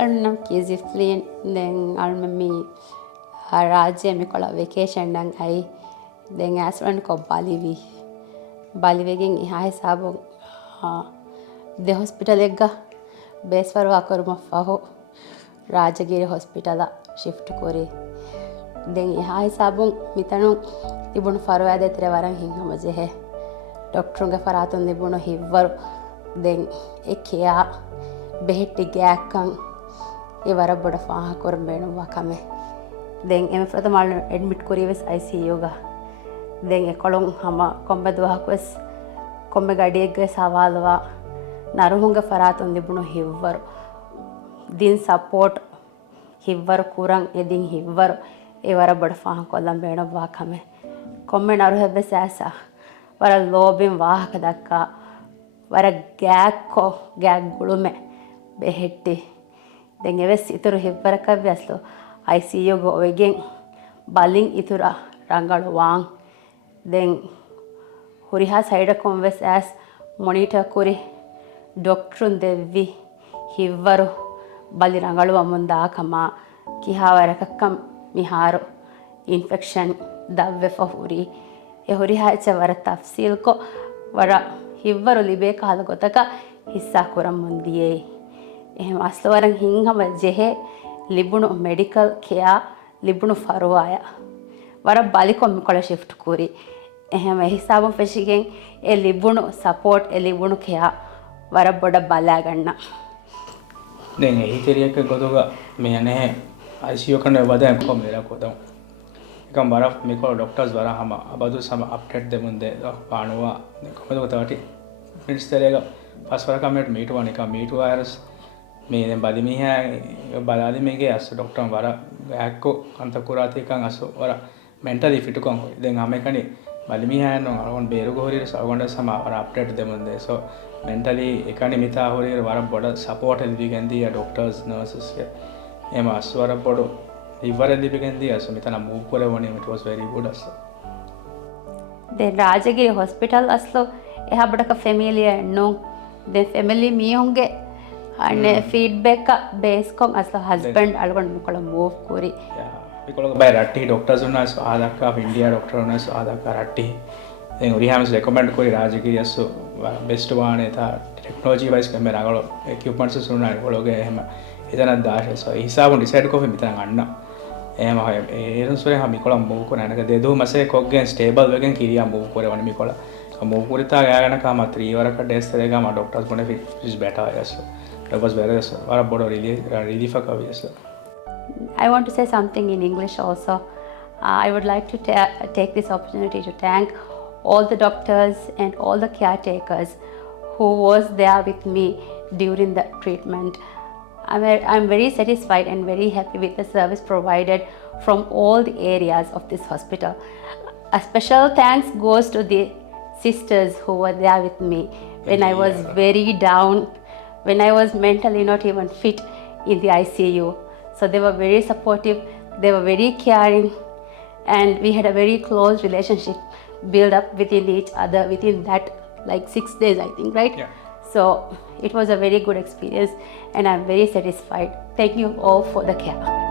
Alnam kezi flin then almami rajya mikola vacation nang ai then aswan ko Bali vegin ihai sabo de hospital egga beswarwa karuma faho Rajagiri hospital shift kori then ihai sabun mitanu ibun farwade tere waran hingama jehe doctorunge faratun libunu hivvaru then ekya behetti gakkan ಇವರ ಬಡ ಫಾಹ ಕೊರಬೇಣು ವಾಕಮೆ ದೆಂಗ್ ಎಮೆ ಪ್ರಥಮ admit ಕೊರಿವೆಸ್ ICU ಗ ದೆಂಗ್ ಎಕೊಳಂ ಹಮ ಕೊಂಬೆ ದುವಾಕ್ವೆಸ್ ಕೊಂಬೆ ಗಡಿಯೆಗ್ಗೆ ಸವಾಲವ ನರುಹುಂಗೆ ಫರಾತೊಂದಿ ಬುಣು ಹಿವ್ವರು ದಿನ್ support ಹಿವ್ವರು ಕೂರಂಗ್ ಎದಿಂಗ್ ಹಿವ್ವರು ಇವರ ಬಡ ಫಾಹ ಕೊಲ್ಲಂ ಬೇಣು ವಾಕಮೆ ಕೊಂಬೆ ನರು ಹೆಬ್ಬೆ ಸ್ಯಾಸ ವರ ಲೋಬಿನ್ ವಾಹಕ ದಕ್ಕ ವರ ಗ್ಯಾಗ್ ಗುಳುಮೆ ಬೆಹೆಟ್ಟಿ then eves ituru hibbarakavaslu ICU go again baling itura rangalu wang then huriha side konves as monitor kuri doctorun devvi hivvaru bali rangalu amunda kama kihavarakakkam miharu infection davve for huri e huriha chawara tafsil ko wara hivvaru libe kala gotaka hissa kuram mundiye එහෙම අස්ලවරන් හිංගම ජෙහෙ ලිබුණු medical care ලිබුණු ෆරුවාය වර බලිකොම් කොළ shift කුරි එහෙම හිසාබ ෆෙෂිගෙන් ඒ ලිබුණු support ඒ ලිබුණු care වර බොඩ බලා ගන්න දැන් හිතරියක ගොඩක මේ නැහැ ICU කන වදන් කොම් මෙලා කොතම් එකම් වර මේකෝ ડોක්ටර්ස් වර හම අබදු සම අප්ඩේට් දෙමුන්දේ පානුවා කොමද තවටි මිනිස්තරයක පස්වර කමෙන්ට් මීටුවා නිකම් මීටු වෛරස් මේ දැන් බලිමිහා බලාදි මේකේ අස්ස ડોක්ටර් වර ඇක්කෝ අන්තකුරාතිකන් අස්ස වර මෙන්ටලි ෆිට් කොන් දැන් ආමේකනි බලිමිහා නෝ අරොන් බේරුග හොරිර සවගොන්ඩ සම වර අප්ඩේට් දෙමුන්දේ සෝ මෙන්ටලි එකනි මිතා හොරිර වර බොඩ සපෝට් එල්විගෙන්දී ડોක්ටර්ස් නර්සස් ගේ එම අස්ස වර බොඩ ඉවර එල්විගෙන්දී අස්ස මිතන move කරවනේ it was very good අස්ස දැන් රාජගිරි හොස්පිටල් අස්ලෝ එහා බඩක ෆැමිලිය නෝ දැන් family මියොන්ගේ and feedback base kom asla husband algon kola move kori because by ratti doctors unna so adakka of india doctor unna so adakka ratti then uri hams recommend kori rajagiri so best one eta technology wise camera galo equipments unna gologe ehma edana dash so hisabun decide ko mitan anna ehma erun sore ha mikola move ko nanaka dedu mase koggen stable wegen kiriya move kore wani mikola move kurita gayana kama 3 waraka days terega ma doctors bone is better yes that was very relief for I want to say something in English also. I would like to take this opportunity to thank all the doctors and all the caretakers who was there with me during the treatment. I'm very satisfied and very happy with the service provided from all the areas of this hospital. A special thanks goes to the sisters who were there with me when I was very down, when I was mentally not even fit in the ICU. So they were very supportive, they were very caring, and we had a very close relationship built up within each other within that like 6 days, I think, right? Yeah. So it was a very good experience and I'm very satisfied. Thank you all for the care.